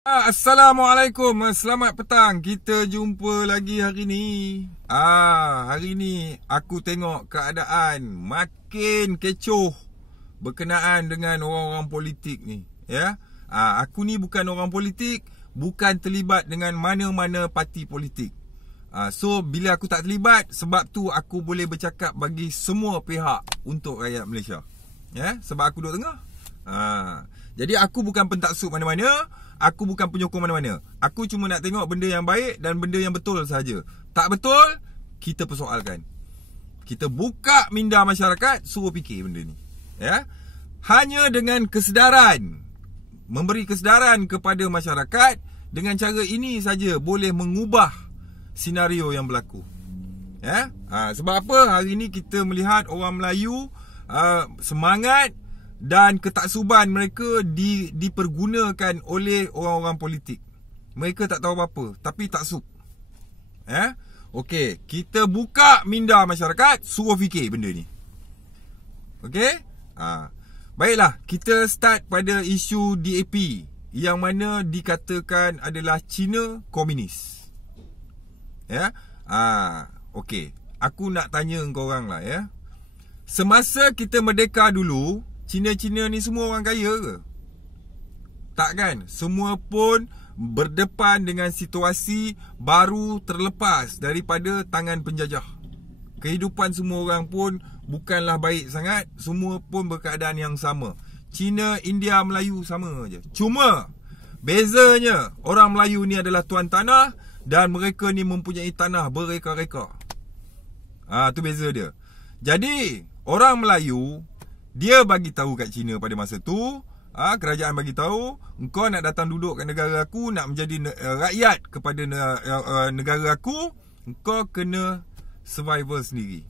Assalamualaikum, selamat petang. Kita jumpa lagi hari ni. Hari ni aku tengok keadaan makin kecoh berkenaan dengan orang-orang politik ni, ya. Aku ni bukan orang politik, bukan terlibat dengan mana-mana parti politik. So bila aku tak terlibat, sebab tu aku boleh bercakap bagi semua pihak untuk rakyat Malaysia. Ya, sebab aku duduk tengah. Jadi aku bukan pentaksub mana-mana, aku bukan penyokong mana-mana. Aku cuma nak tengok benda yang baik dan benda yang betul saja. Tak betul, kita persoalkan. Kita buka minda masyarakat, suruh fikir benda ni. Ya. Hanya dengan kesedaran, memberi kesedaran kepada masyarakat, dengan cara ini saja boleh mengubah senario yang berlaku. Ya. Sebab apa? Hari ni kita melihat orang Melayu semangat dan ketaksuban mereka dipergunakan oleh orang-orang politik. Mereka tak tahu apa-apa, tapi taksub. Okey, kita buka minda masyarakat, suruh fikir benda ni. Okey? Baiklah, kita start pada isu DAP yang mana dikatakan adalah Cina komunis. Ya? Okey, aku nak tanya korang lah, ya. Semasa kita merdeka dulu, Cina-Cina ni semua orang kaya ke? Tak kan? Semua pun berdepan dengan situasi baru terlepas daripada tangan penjajah. Kehidupan semua orang pun bukanlah baik sangat. Semua pun berkeadaan yang sama. Cina, India, Melayu sama je. Cuma bezanya orang Melayu ni adalah tuan tanah dan mereka ni mempunyai tanah bereka-reka. Tu beza dia. Jadi orang Melayu, dia bagi tahu kat Cina pada masa tu, kerajaan bagi tahu, engkau nak datang duduk kat negara aku, nak menjadi rakyat kepada negara aku, engkau kena survival sendiri.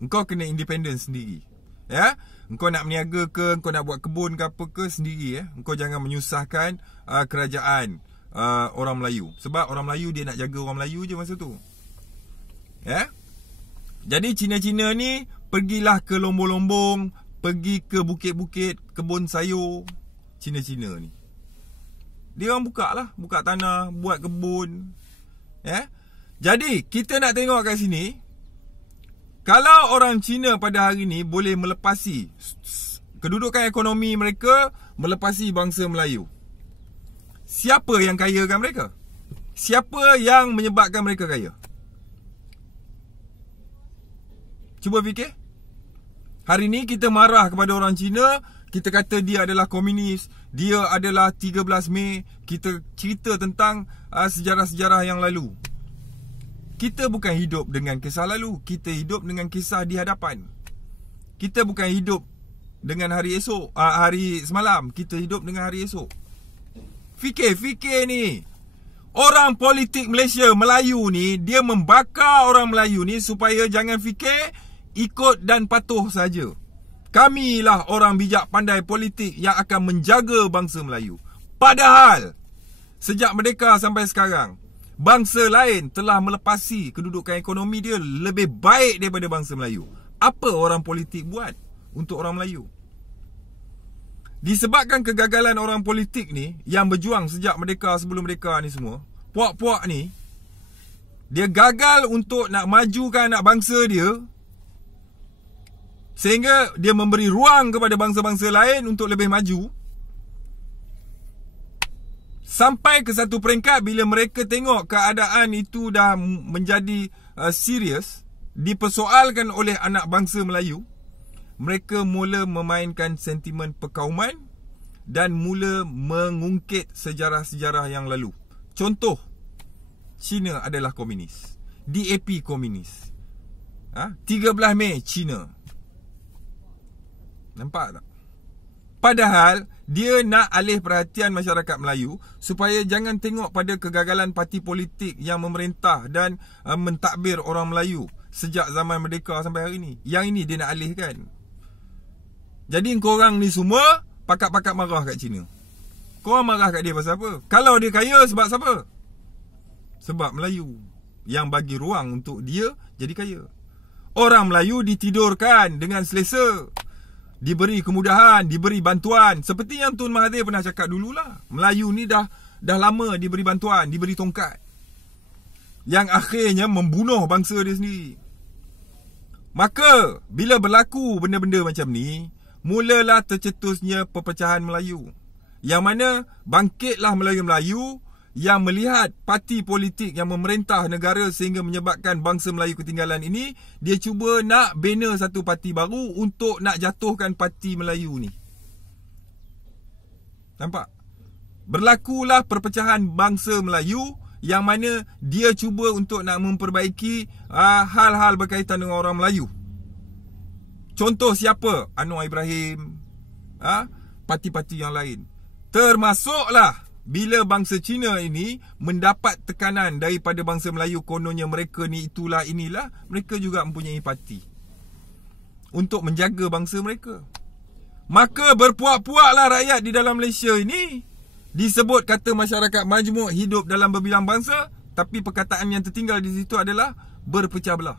Engkau kena independent sendiri. Ya? Engkau nak berniaga ke, engkau nak buat kebun ke apa ke, sendiri, ya. Engkau jangan menyusahkan kerajaan orang Melayu. Sebab orang Melayu dia nak jaga orang Melayu je masa tu. Ya? Jadi Cina-Cina ni pergilah ke lombong-lombong, pergi ke bukit-bukit, kebun sayur. Cina-Cina ni, dia orang buka tanah, buat kebun. Ya. Jadi kita nak tengok kat sini, kalau orang Cina pada hari ni boleh melepasi kedudukan ekonomi mereka, melepasi bangsa Melayu, siapa yang kayakan mereka? Siapa yang menyebabkan mereka kaya? Cuba fikir. Hari ni kita marah kepada orang Cina, kita kata dia adalah komunis, dia adalah 13 Mei, kita cerita tentang sejarah-sejarah yang lalu. Kita bukan hidup dengan kisah lalu, kita hidup dengan kisah di hadapan. Kita bukan hidup dengan hari esok, hari semalam, kita hidup dengan hari esok. Fikir ni. Orang politik Malaysia, Melayu ni, dia membakar orang Melayu ni supaya jangan fikir, ikut dan patuh saja. Kamilah orang bijak pandai politik yang akan menjaga bangsa Melayu. Padahal sejak merdeka sampai sekarang, bangsa lain telah melepasi kedudukan ekonomi dia lebih baik daripada bangsa Melayu. Apa orang politik buat untuk orang Melayu? Disebabkan kegagalan orang politik ni yang berjuang sejak merdeka, sebelum merdeka ni semua, puak-puak ni, dia gagal untuk nak majukan anak bangsa dia, sehingga dia memberi ruang kepada bangsa-bangsa lain untuk lebih maju. Sampai ke satu peringkat bila mereka tengok keadaan itu dah menjadi serius, dipersoalkan oleh anak bangsa Melayu, mereka mula memainkan sentimen perkauman dan mula mengungkit sejarah-sejarah yang lalu. Contoh, Cina adalah komunis, DAP komunis, 13 Mei Cina. Nampak tak? Padahal dia nak alih perhatian masyarakat Melayu supaya jangan tengok pada kegagalan parti politik yang memerintah dan mentadbir orang Melayu sejak zaman merdeka sampai hari ni. Yang ini dia nak alihkan. Jadi korang ni semua pakat-pakat marah kat Cina. Korang marah kat dia pasal apa? Kalau dia kaya sebab siapa? Sebab Melayu yang bagi ruang untuk dia jadi kaya. Orang Melayu ditidurkan dengan selesa. diberi kemudahan, diberi bantuan. Seperti yang Tun Mahathir pernah cakap dululah. Melayu ni dah lama diberi bantuan, diberi tongkat, yang akhirnya membunuh bangsa dia sendiri. Maka bila berlaku benda-benda macam ni, mulalah tercetusnya perpecahan Melayu. Yang mana bangkitlah Melayu-Melayu yang melihat parti politik yang memerintah negara sehingga menyebabkan bangsa Melayu ketinggalan ini, dia cuba nak bina satu parti baru untuk nak jatuhkan parti Melayu ni. Nampak? Berlakulah perpecahan bangsa Melayu yang mana dia cuba untuk nak memperbaiki hal-hal berkaitan dengan orang Melayu. Contoh siapa? Anwar Ibrahim, parti-parti yang lain. Termasuklah bila bangsa Cina ini mendapat tekanan daripada bangsa Melayu, kononnya mereka ni itulah inilah, mereka juga mempunyai parti untuk menjaga bangsa mereka. Maka berpuak-puaklah rakyat di dalam Malaysia ini. Disebut kata masyarakat majmuk hidup dalam berbilang bangsa, tapi perkataan yang tertinggal di situ adalah berpecah belah.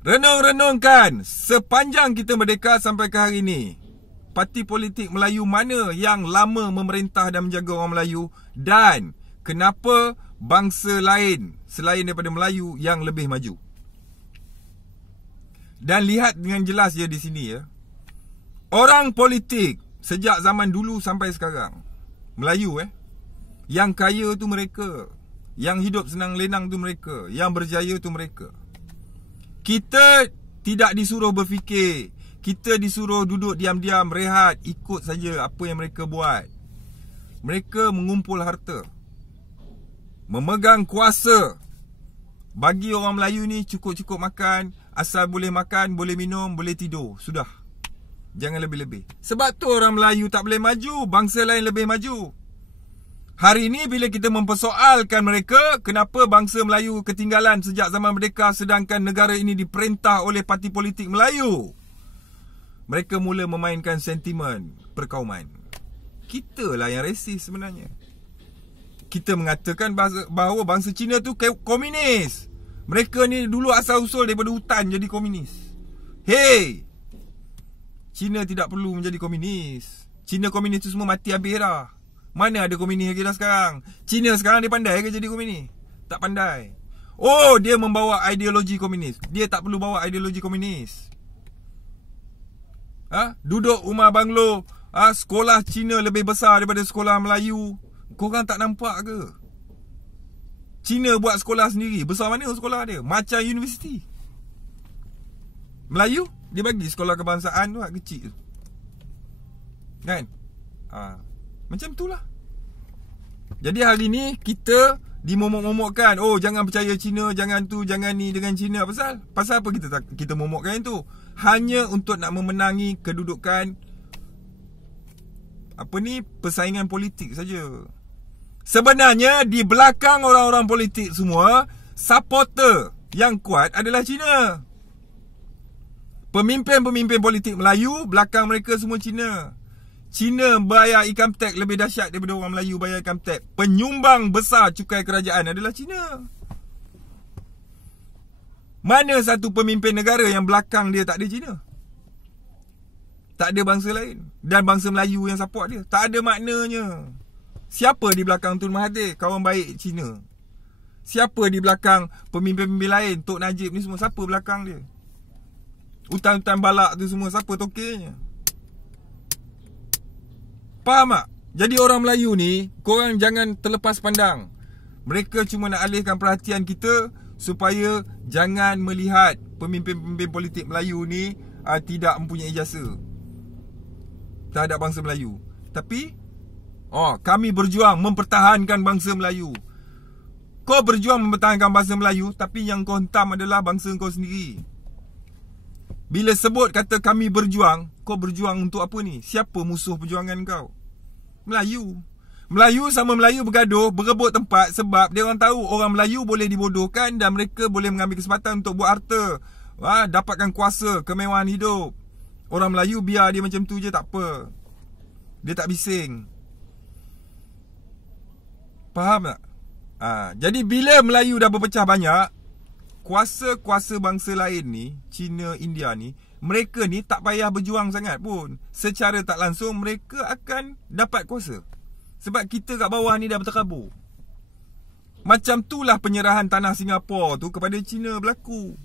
Renung-renungkan sepanjang kita merdeka sampai ke hari ini, parti politik Melayu mana yang lama memerintah dan menjaga orang Melayu, dan kenapa bangsa lain selain daripada Melayu yang lebih maju. Dan lihat dengan jelas ya di sini ya. Orang politik sejak zaman dulu sampai sekarang, Melayu yang kaya tu mereka, yang hidup senang lenang tu mereka, yang berjaya tu mereka. Kita tidak disuruh berfikir, kita disuruh duduk diam-diam, rehat, ikut saja apa yang mereka buat. Mereka mengumpul harta, memegang kuasa. Bagi orang Melayu ni cukup-cukup makan, asal boleh makan, boleh minum, boleh tidur, sudah. Jangan lebih-lebih. Sebab tu orang Melayu tak boleh maju, bangsa lain lebih maju. Hari ini bila kita mempersoalkan mereka, kenapa bangsa Melayu ketinggalan sejak zaman merdeka sedangkan negara ini diperintah oleh parti politik Melayu, mereka mula memainkan sentimen perkauman. Kita lah yang resis sebenarnya. Kita mengatakan bahawa bangsa Cina tu komunis. Mereka ni dulu asal-usul daripada hutan jadi komunis. Hey, Cina tidak perlu menjadi komunis. Cina komunis tu semua mati habis dah. Mana ada komunis lagi dah sekarang? Cina sekarang dia pandai ke jadi komunis? Tak pandai. Oh, dia membawa ideologi komunis. Dia tak perlu bawa ideologi komunis. Duduk rumah banglo, sekolah Cina lebih besar daripada sekolah Melayu. Korang tak nampak ke? Cina buat sekolah sendiri. Besar mana sekolah dia? Macam universiti. Melayu dia bagi sekolah kebangsaan tu kecil tu. Kan? Macam itulah. Jadi hari ni kita dimomok-momokkan, oh jangan percaya Cina, jangan tu, jangan ni dengan Cina. Pasal apa kita momokkan itu? Hanya untuk nak memenangi kedudukan persaingan politik saja. Sebenarnya di belakang orang-orang politik semua, supporter yang kuat adalah Cina. Pemimpin-pemimpin politik Melayu, belakang mereka semua Cina. Cina bayar income tax lebih dahsyat daripada orang Melayu bayar income tax. Penyumbang besar cukai kerajaan adalah Cina. Mana satu pemimpin negara yang belakang dia tak ada Cina? Tak ada bangsa lain. Dan bangsa Melayu yang support dia. Tak ada maknanya. Siapa di belakang Tun Mahathir? Kawan baik Cina. Siapa di belakang pemimpin-pemimpin lain? Tok Najib ni semua, siapa belakang dia? Hutan-hutan balak tu semua, siapa tokenya? Faham tak? Jadi orang Melayu ni, korang jangan terlepas pandang. Mereka cuma nak alihkan perhatian kita supaya jangan melihat pemimpin-pemimpin politik Melayu ni tidak mempunyai jasa terhadap bangsa Melayu. Tapi kami berjuang mempertahankan bangsa Melayu. Kau berjuang mempertahankan bangsa Melayu, tapi yang kau hentam adalah bangsa kau sendiri. Bila sebut kata kami berjuang, kau berjuang untuk apa ni? Siapa musuh perjuangan kau? Melayu. Melayu sama Melayu bergaduh, berebut tempat sebab dia orang tahu orang Melayu boleh dibodohkan dan mereka boleh mengambil kesempatan untuk buat harta, dapatkan kuasa, kemewahan hidup. Orang Melayu biar dia macam tu je, tak apa. Dia tak bising. Faham tak? Jadi bila Melayu dah berpecah banyak, kuasa-kuasa bangsa lain ni, China, India ni, mereka ni tak payah berjuang sangat pun. Secara tak langsung mereka akan dapat kuasa. Sebab kita kat bawah ni dah berterabur. Macam itulah penyerahan tanah Singapura tu kepada China berlaku.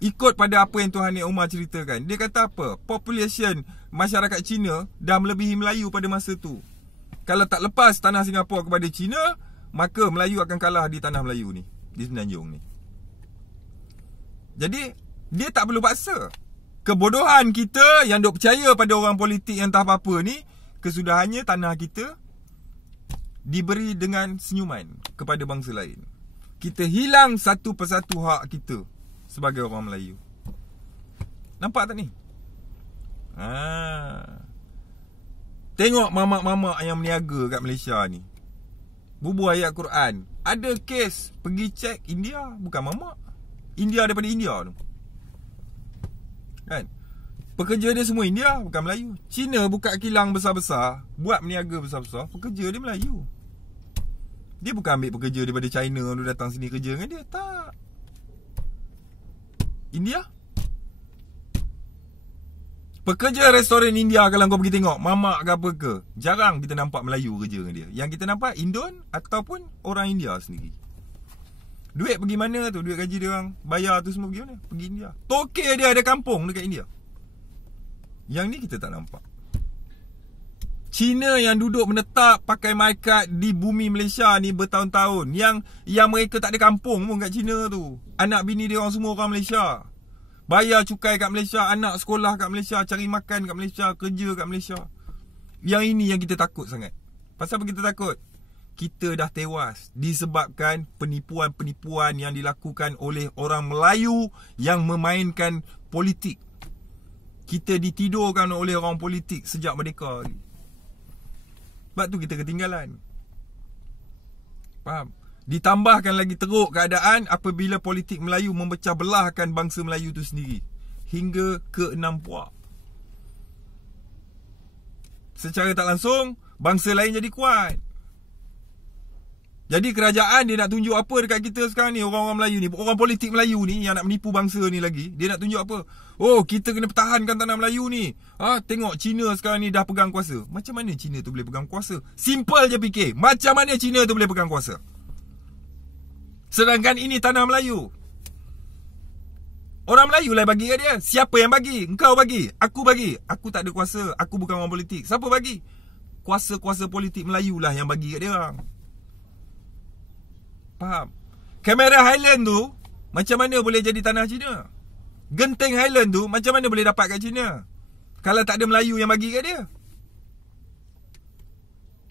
Ikut pada apa yang Tuan Nik Umar ceritakan. Dia kata apa? Population masyarakat China dah melebihi Melayu pada masa tu. Kalau tak lepas tanah Singapura kepada China, maka Melayu akan kalah di tanah Melayu ni, di Semenanjung ni. Jadi dia tak perlu paksa. Kebodohan kita yang duk percaya pada orang politik yang tak apa-apa ni, kesudahannya tanah kita diberi dengan senyuman kepada bangsa lain. Kita hilang satu persatu hak kita sebagai orang Melayu. Nampak tak ni? Tengok mamak-mamak yang meniaga kat Malaysia ni, bubuh ayat Quran. Ada kes pergi cek India, bukan mamak. India daripada India tu, kan? Pekerja dia semua India, bukan Melayu. Cina buka kilang besar-besar, buat meniaga besar-besar, pekerja dia Melayu. Dia bukan ambil pekerja daripada China tu datang sini kerja dengan dia. Tak. India. Pekerja restoran India, kalau kau pergi tengok, mamak ke apa ke, jarang kita nampak Melayu kerja dengan dia. Yang kita nampak Indon ataupun orang India sendiri. Duit pergi mana tu? Duit gaji dia orang bayar tu semua pergi mana? Pergi India. Tokek dia ada kampung dekat India. Yang ni kita tak nampak. Cina yang duduk menetap pakai MyCard di bumi Malaysia ni bertahun-tahun, yang mereka tak ada kampung pun kat Cina tu. Anak bini dia orang semua orang Malaysia. Bayar cukai kat Malaysia, anak sekolah kat Malaysia, cari makan kat Malaysia, kerja kat Malaysia. Yang ini yang kita takut sangat. Pasal apa kita takut? Kita dah tewas disebabkan penipuan-penipuan yang dilakukan oleh orang Melayu yang memainkan politik. Kita ditidurkan oleh orang politik sejak merdeka ni. Sebab tu kita ketinggalan. Faham? Ditambahkan lagi teruk keadaan apabila politik Melayu memecah belahkan bangsa Melayu tu sendiri. Hingga ke 6 puak. Secara tak langsung, bangsa lain jadi kuat. Jadi kerajaan dia nak tunjuk apa dekat kita sekarang ni, orang-orang Melayu ni, orang politik Melayu ni yang nak menipu bangsa ni lagi. Dia nak tunjuk apa? Oh, kita kena pertahankan tanah Melayu ni. Tengok Cina sekarang ni dah pegang kuasa. Macam mana Cina tu boleh pegang kuasa? Simple je fikir. Macam mana Cina tu boleh pegang kuasa? Sedangkan ini tanah Melayu. Orang Melayu lah bagi kat dia. Siapa yang bagi? Engkau bagi. Aku bagi. Aku tak ada kuasa. Aku bukan orang politik. Siapa bagi? Kuasa-kuasa politik Melayu lah yang bagi kat dia orang. Faham? Kamera Highland tu macam mana boleh jadi tanah Cina? Genting Highland tu macam mana boleh dapat kat Cina kalau tak ada Melayu yang bagi kat dia?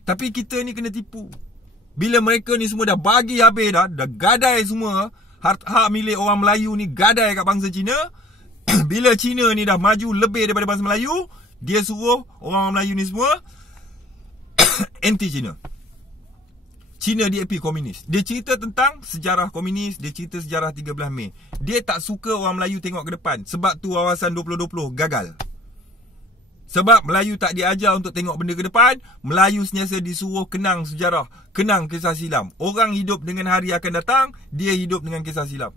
Tapi kita ni kena tipu. Bila mereka ni semua dah bagi habis dah gadai semua hak milik orang Melayu ni, gadai kat bangsa Cina. Bila Cina ni dah maju lebih daripada bangsa Melayu, dia suruh orang Melayu ni semua anti Cina. Cina DAP komunis. Dia cerita tentang sejarah komunis, dia cerita sejarah 13 Mei. Dia tak suka orang Melayu tengok ke depan. Sebab tu wawasan 2020 gagal. Sebab Melayu tak diajar untuk tengok benda ke depan. Melayu sentiasa disuruh kenang sejarah, kenang kisah silam. Orang hidup dengan hari akan datang, dia hidup dengan kisah silam.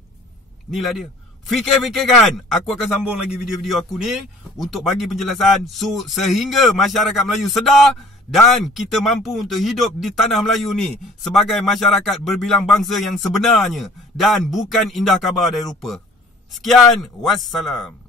Inilah dia. Fikir-fikirkan. Aku akan sambung lagi video-video aku ni untuk bagi penjelasan sehingga masyarakat Melayu sedar dan kita mampu untuk hidup di tanah Melayu ni sebagai masyarakat berbilang bangsa yang sebenarnya dan bukan indah khabar dari rupa. Sekian, wassalam.